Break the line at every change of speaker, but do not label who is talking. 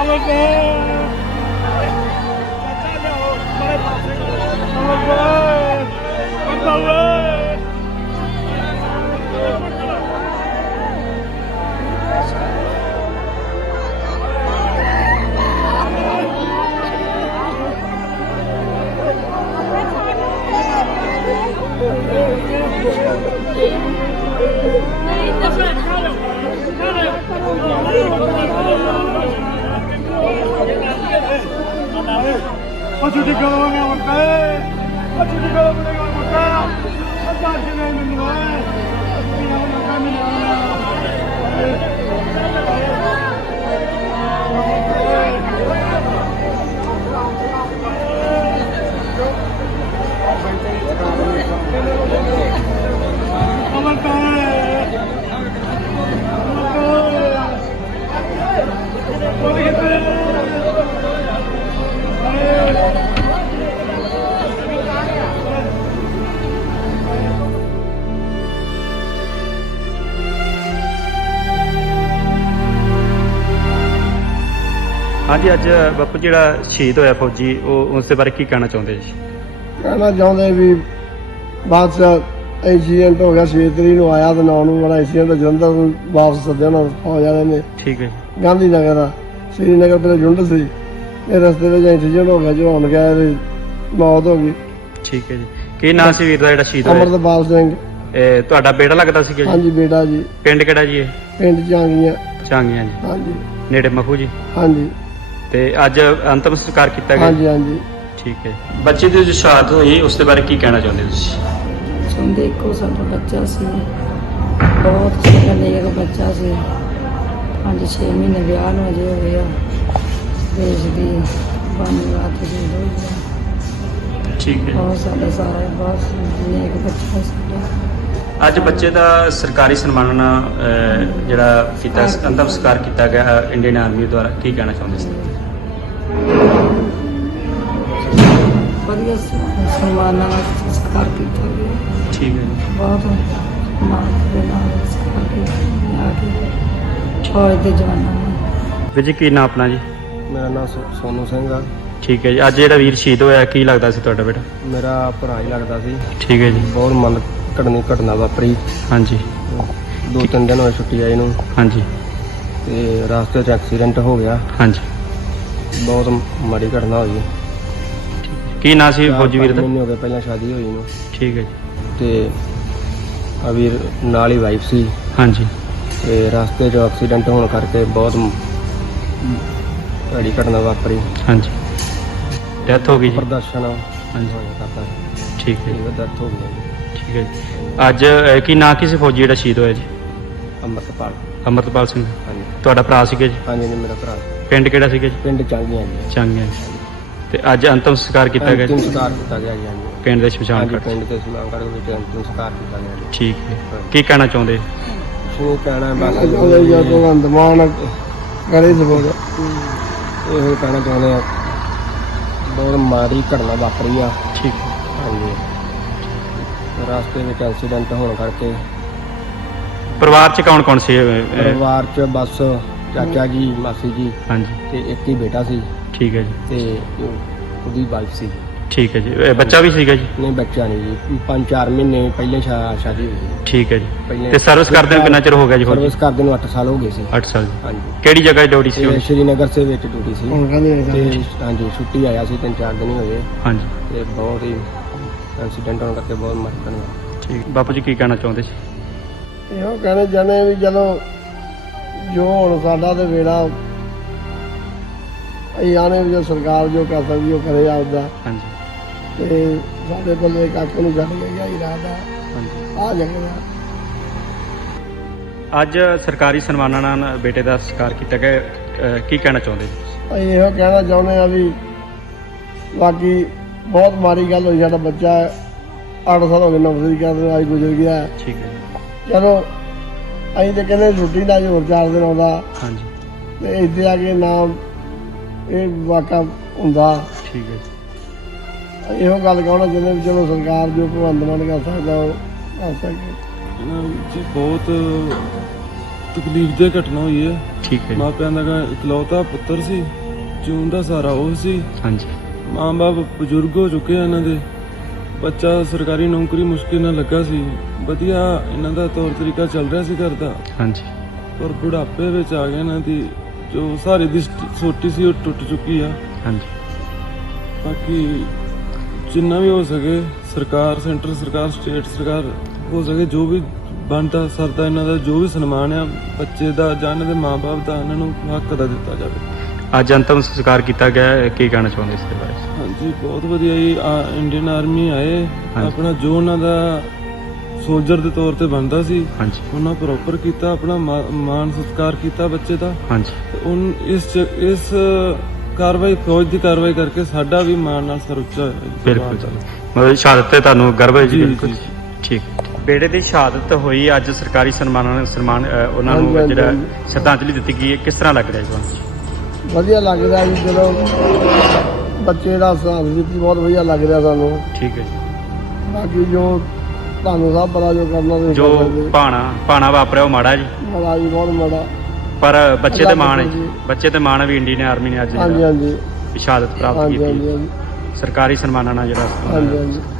छुट्टी करवाएंगे छुट्टी
हाँ जी, अज बापू जो शहीद होया फौजी उस बारे की कहना चाहते जी?
कहना चाहते भी बस एक्सीडेंट हो गया 6 तरीक को आया तो 9 वाला एक्सीडेंट जलंधर वापस सद्या फौज वाले ने।
ठीक है।
गांधी नगर श्रीनगर पहले झुंड सी रस्ते में एक्सीडेंट हो गया जो हो गया मौत हो गई।
ठीक है जी। की नाम से वीर दा शहीद होया?
अमरतपाल सिंह।
ਤੁਹਾਡਾ ਬੇਟਾ ਲੱਗਦਾ ਸੀ ਜੀ?
हाँ जी बेटा जी।
ਪਿੰਡ ਕਿਹੜਾ ਜੀ ਇਹ?
पिंड चांगियां।
ਚਾਂਗੀਆਂ ਜੀ।
हाँ जी।
ਨੇੜੇ ਮਖੂ ਜੀ।
हाँ जी।
ਤੇ ਅੱਜ ਅੰਤਮ ਸੰਸਕਾਰ ਕੀਤਾ ਗਿਆ?
हाँ जी हाँ जी।
ਠੀਕ ਹੈ। ਬੱਚੇ ਦੀ ਜੋ ਸ਼ਹਾਦਤ ਹੋਈ ਉਸ ਦੇ ਬਾਰੇ ਕੀ ਕਹਿਣਾ ਚਾਹੁੰਦੇ ਤੁਸੀਂ?
ਦੇਖੋ ਸਾਡਾ ਬੱਚਾ ਸੀ, ਬਹੁਤ ਸੋਹਣਾ ਨੇਕ ਬੱਚਾ ਸੀ। 5-6 ਮਹੀਨੇ ਵਿਆਹ ਨੂੰ ਅਜੇ ਹੋਏ ਆ। ਦੇਸ਼ ਦੀ ਬਾਣੀ ਰਾਤ ਦੀ ਹੋਈ ਆ।
ਠੀਕ ਹੈ।
ਬਹੁਤ ਸਾਡਾ ਸਾਰਾ ਬਹੁਤ ਨੇਕ ਬੱਚਾ ਸੀ।
ਅੱਜ ਬੱਚੇ ਦਾ ਸਰਕਾਰੀ ਸਨਮਾਨ ਨਾਲ ਜਿਹੜਾ ਕੀਤਾ ਅੰਤਮ ਸੰਸਕਾਰ ਕੀਤਾ ਗਿਆ ਇੰਡੀਅਨ ਆਰਮੀ ਦੁਆਰਾ, ਕੀ ਕਹਿਣਾ ਚਾਹੁੰਦੇ ਸੀ?
ਵਧੀਆ ਸਨਮਾਨ ਨਾਲ ਸੰਸਕਾਰ ਕੀਤਾ ਗਿਆ।
ਠੀਕ ਹੈ ਜੀ।
ਬਹੁਤ ਮਾਣ ਦੇ ਨਾਲ ਸੰਸਕਾਰ ਕੀਤਾ ਆ ਕੇ ਫੌਜ ਦੇ ਜਵਾਨਾਂ ਨੂੰ।
ਵੀਰ ਜੀ ਕੀ ਨਾਮ ਆਪਣਾ ਜੀ?
मेरा नाम सोनू सिंह आ।
ਠੀਕ ਹੈ ਜੀ। ਅੱਜ ਜਿਹੜਾ ਵੀਰ ਸ਼ਹੀਦ ਹੋਇਆ ਕੀ ਲੱਗਦਾ ਸੀ ਤੁਹਾਡਾ ਬੇਟਾ?
मेरा भरा ही लगता सी।
ਠੀਕ ਹੈ ਜੀ।
बहुत मन घटना वापरी।
ਹਾਂਜੀ
2-3 दिन होए छुट्टी आई नूं
ਹਾਂਜੀ
ते रास्ते च एक्सीडेंट हो गया।
ਹਾਂਜੀ।
बहुत माड़ी घटना हुई।
ਕੀ ਨਾਂ ਸੀ ਫੌਜੀ ਵੀਰ ਦਾ?
महीने हो गए पहले शादी हुई नूं
ਠੀਕ ਹੈ ਜੀ।
ते आ वीर नाल ही वाइफ सी
ਹਾਂਜੀ
ते रास्ते च एक्सीडेंट होने करके बहुत भैड़ी घटना वापरी।
ਹਾਂਜੀ ਡੈਥ ਹੋ ਗਈ ਜੀ?
प्रदर्शन
ਹਾਂਜੀ
करता
ਠੀਕ ਹੈ ਜੀ।
डेथ हो गई।
ਠੀਕ ਹੈ ਜੀ। ਅੱਜ ਕੀ ਨਾਂ ਕੀ ਸੀ ਫੌਜੀ ਜਿਹੜਾ ਸ਼ਹੀਦ ਹੋਇਆ ਜੀ?
अमरतपाल।
ਅਮਰਤਪਾਲ ਸਿੰਘ।
हाँ जी।
ਤੁਹਾਡਾ ਭਰਾ ਸੀਗਾ ਜੀ?
हाँ जी मेरा भरा
ਪਿੰਡ ਕਿਹੜਾ ਸੀਗਾ ਜੀ?
पिंड चांगियां जी।
ਚਾਂਗੀਆਂ ਜੀ। ਤੇ ਅੱਜ ਅੰਤਮ ਸੰਸਕਾਰ ਕੀਤਾ ਗਿਆ
अंतिम
ਜੀ
संस्कार किया गया जी। हाँ जी।
ਪਿੰਡ ਦੇ
हाँ
ਸ਼ਮਸ਼ਾਨ
जी
ਘਾਟ?
पिंड के सलामगढ़ ਵਿੱਚ अंतिम संस्कार किया गया जी।
ਠੀਕ ਹੈ। ਕੀ ਕਹਿਣਾ ਚਾਹੁੰਦੇ?
શું ਕਹਿਣਾ ਬਸ ਭਗਵੰਤ ਮਾਨ ਕਰੇ ਸਪੋਰਟ ਇਹੋ ਕਹਿਣਾ ਚਾਹੁੰਦੇ ਆ। ਬਹੁਤ ਮਾੜੀ ਘਟਨਾ ਵਾਪਰੀ ਆ।
ਠੀਕ ਹੈ।
ਹਾਂਜੀ ਰਸਤੇ ਵਿੱਚ ਐਕਸੀਡੈਂਟ ਹੋਣ ਕਰਕੇ
ਪਰਿਵਾਰ ਚ ਕੌਣ ਕੌਣ ਸੀ?
ਪਰਿਵਾਰ ਚ ਬਸ ਚਾਚਾ ਜੀ ਮਾਸੀ ਜੀ
ਹਾਂਜੀ
ਤੇ ਇੱਕ ਹੀ ਬੇਟਾ ਸੀ
ਠੀਕ ਹੈ ਜੀ।
ਤੇ ਉਹਦੀ ਵਾਈਫ ਸੀ।
ਠੀਕ ਹੈ ਜੀ। ਬੱਚਾ ਵੀ ਸੀਗਾ ਜੀ?
ਨਹੀਂ ਬੱਚਾ ਨਹੀਂ ਜੀ। 5-4 ਮਹੀਨੇ ਪਹਿਲੇ ਸ਼ਾਦੀ ਹੋਈ ਸੀ।
ਠੀਕ ਹੈ ਜੀ।
ਪਹਿਲੇ
ਤੇ ਸਰਵਿਸ ਕਰਦੇ ਨੂੰ ਕਿੰਨਾ ਚਿਰ ਹੋ ਗਿਆ ਜੀ?
ਸਰਵਿਸ ਕਰਦੇ ਨੂੰ 8 ਸਾਲ ਹੋ ਗਏ ਸੀ।
8 ਸਾਲ।
ਹਾਂਜੀ
ਕਿਹੜੀ ਜਗ੍ਹਾ ਡਿਊਟੀ ਸੀ?
ਤੇ ਸ਼੍ਰੀਨਗਰ ਸੇ ਵਿੱਚ ਡਿਊਟੀ ਸੀ। ਤੇ ਹਾਂਜੀ ਛੁੱਟੀ ਆਇਆ ਸੀ 3-4 ਦਿਨ ਹੀ ਹੋਏ
ਹਾਂਜੀ
ਤੇ ਬਹੁਤ ਹੀ ਐਕਸੀਡੈਂਟ ਹੋਣ ਕਰਕੇ ਬਹੁਤ ਮਾੜੀ ਘਟਨਾ।
ਠੀਕ। ਬਾਪੂ ਜੀ ਕੀ ਕਹਿਣਾ ਚਾਹੁੰਦੇ ਸੀ?
ਇਹੋ ਕਹਿਣੇ ਚਾਹੁੰਦੇ ਵੀ ਚਲੋ ਜੋ ਹੁਣ ਸਾਡਾ ਤੇ ਵੇੜਾ ਅਸੀਂ ਆਨੇ ਵੀ ਜੋ ਸਰਕਾਰ ਜੋ ਕਰ ਸਕਦੀ ਉਹ ਕਰੇ ਆਪਦਾ।
ਹਾਂਜੀ
ਤੇ ਸਾਡੇ ਬੰਦੇ ਕਾਕੇ ਨੂੰ ਛੱਡ ਕੇ ਗਿਆ ਇਰਾਦਾ
ਹਾਂਜੀ।
ਆ ਜਗ੍ਹਾ
ਅੱਜ ਸਰਕਾਰੀ ਸਨਮਾਨਾਂ ਨਾਲ ਬੇਟੇ ਦਾ ਸੰਸਕਾਰ ਕੀਤਾ ਗਿਆ, ਕੀ ਕਹਿਣਾ ਚਾਹੁੰਦੇ ਜੀ?
ਅਸੀਂ ਇਹੋ ਕਹਿਣਾ ਚਾਹੁੰਦੇ ਆ ਵੀ ਬਾਕੀ ਬਹੁਤ ਮਾੜੀ ਗੱਲ ਹੋਈ। ਸਾਡਾ ਬੱਚਾ 8 ਸਾਲ ਹੋ ਗਏ ਨੌਕਰੀ ਕਰਦੇ ਅੱਜ ਗੁਜ਼ਰ ਗਿਆ।
ਠੀਕ ਹੈ ਜੀ।
ਚਲੋ ਅਸੀਂ ਤੇ ਕਹਿੰਦੇ ਛੁੱਟੀ ਦਾ ਹੋਰ 4 ਦਿਨ ਆਉਂਦਾ
ਹਾਂਜੀ
ਤੇ ਇੱਥੇ ਆ ਕੇ ਨਾ ਇਹ ਵਾਕਾ ਹੁੰਦਾ।
ਠੀਕ ਹੈ ਜੀ।
ਇਹੋ ਗੱਲ ਕਹਣਾ ਚਾਹੁੰਦੇ ਵੀ ਚਲੋ ਸਰਕਾਰ ਜੋ ਭਗਵੰਤ ਮਾਨ ਕਰ ਸਕਦਾ ਉਹ ਕਰ ਸਕੇ।
ਜੀ ਬਹੁਤ ਤਕਲੀਫ ਦੀ ਘਟਨਾ ਹੋਈ ਹੈ।
ਠੀਕ ਹੈ ਜੀ।
ਮਾਪਿਆਂ ਦਾ ਇਕਲੌਤਾ ਪੁੱਤਰ ਸੀ ਜੂਨ ਦਾ ਸਾਰਾ ਉਹ ਸੀ।
ਹਾਂਜੀ
ਮਾਂ-ਬਾਪ ਬਜ਼ੁਰਗ ਹੋ ਚੁੱਕੇ ਆ ਇਹਨਾਂ ਦੇ। ਬੱਚਾ ਸਰਕਾਰੀ ਨੌਕਰੀ ਮੁਸ਼ਕਿਲ ਨਾਲ ਲੱਗਾ ਸੀ। ਵਧੀਆ ਇਹਨਾਂ ਦਾ ਤੌਰ ਤਰੀਕਾ ਚੱਲ ਰਿਹਾ ਸੀ ਘਰ ਦਾ,
ਹਾਂਜੀ
ਪਰ ਬੁਢਾਪੇ ਵਿੱਚ ਆ ਗਿਆ ਇਹਨਾਂ ਦੀ ਜੋ ਸਾਰੇ ਦੀ ਸੋਟੀ ਸੀ ਉਹ ਟੁੱਟ ਚੁੱਕੀ ਆ।
ਹਾਂਜੀ
ਬਾਕੀ ਜਿੰਨਾ ਵੀ ਹੋ ਸਕੇ ਸਰਕਾਰ, ਸੈਂਟਰ ਸਰਕਾਰ, ਸਟੇਟ ਸਰਕਾਰ ਹੋ ਸਕੇ ਜੋ ਵੀ ਬਣਦਾ ਸਰਦਾ ਇਹਨਾਂ ਦਾ ਜੋ ਵੀ ਸਨਮਾਨ ਆ ਬੱਚੇ ਦਾ ਜਾਂ ਇਹਨਾਂ ਦੇ ਮਾਂ-ਬਾਪ ਦਾ, ਇਹਨਾਂ ਨੂੰ ਹੱਕ ਦਾ ਦਿੱਤਾ ਜਾਵੇ।
ਅੱਜ ਅੰਤਮ ਸੰਸਕਾਰ ਕੀਤਾ ਗਿਆ ਹੈ, ਕੀ ਕਹਿਣਾ ਚਾਹੁੰਦੇ ਇਸ ਦੇ ਬਾਰੇ?
ਹਾਂਜੀ ਬਹੁਤ ਵਧੀਆ ਜੀ। ਇੰਡੀਅਨ ਆਰਮੀ ਆਏ,
ਹਾਂਜੀ।
ਆਪਣਾ ਜੋ ਉਹਨਾਂ ਦਾ ਸੋਲਜਰ ਦੇ ਤੌਰ ਤੇ ਬਣਦਾ ਸੀ
ਹਾਂਜੀ
ਉਹਨਾਂ ਪ੍ਰੋਪਰ ਕੀਤਾ, ਆਪਣਾ ਮਾਣ ਸਤਿਕਾਰ ਕੀਤਾ ਬੱਚੇ ਦਾ।
ਹਾਂਜੀ
ਤੇ ਇਸ ਕਾਰਵਾਈ, ਫੌਜ ਦੀ ਕਾਰਵਾਈ ਕਰਕੇ ਸਾਡਾ ਵੀ ਮਾਣ ਨਾਲ ਸਰ ਉੱਚਾ ਹੋਇਆ।
ਬਿਲਕੁਲ ਮਤਲਬ ਸ਼ਹਾਦਤ ਤੇ ਤੁਹਾਨੂੰ ਗਰਵ ਹੈ ਜੀ?
ਜੀ,
ਬਿਲਕੁਲ
ਜੀ।
ਠੀਕ। ਬੇਟੇ ਦੀ ਸ਼ਹਾਦਤ ਹੋਈ ਅੱਜ, ਸਰਕਾਰੀ ਸਨਮਾਨ ਉਹਨਾਂ ਨੂੰ
ਹਾਂਜੀ,
ਜਿਹੜਾ
ਹਾਂਜੀ।
ਸ਼ਰਧਾਂਜਲੀ ਦਿੱਤੀ ਗਈ ਹੈ, ਕਿਸ ਤਰ੍ਹਾਂ ਲੱਗ ਰਿਹਾ ਜੀ?
ਵਧੀਆ ਲੱਗਦਾ ਜੀ ਜਦੋਂ ਬੱਚੇ ਦਾ ਸ਼ਹਾਦਤ ਬਹੁਤ ਵਧੀਆ ਲੱਗ ਰਿਹਾ ਸਾਨੂੰ।
ਠੀਕ ਹੈ ਜੀ।
ਬਾਕੀ ਜੋ ਤੁਹਾਨੂੰ ਸਭ ਪਤਾ ਜੋ ਕਰਨਾ ਤੁਸੀਂ
ਜੋ
ਕਰ ਸਕਦੇ।
ਭਾਣਾ ਵਾਪਰਿਆ ਉਹ ਮਾੜਾ ਜੀ,
ਮਾੜਾ ਜੀ, ਬਹੁਤ ਮਾੜਾ।
ਪਰ ਬੱਚੇ ਤੇ ਮਾਣ ਹੈ
ਹਾਂਜੀ।
ਜੀ, ਬੱਚੇ ਤੇ ਮਾਣ ਹੈ ਵੀ ਇੰਡੀਅਨ ਆਰਮੀ ਨੇ ਅੱਜ
ਹਾਂਜੀ
ਜਿਹੜਾ
ਹਾਂਜੀ
ਸ਼ਹਾਦਤ ਪ੍ਰਾਪਤ
ਹਾਂਜੀ
ਕੀਤੀ
ਹਾਂਜੀ
ਹੈ।
ਹਾਂਜੀ
ਸਰਕਾਰੀ ਸਨਮਾਨਾਂ ਨਾਲ ਜਿਹੜਾ
ਹਾਂਜੀ ਹਾਂਜੀ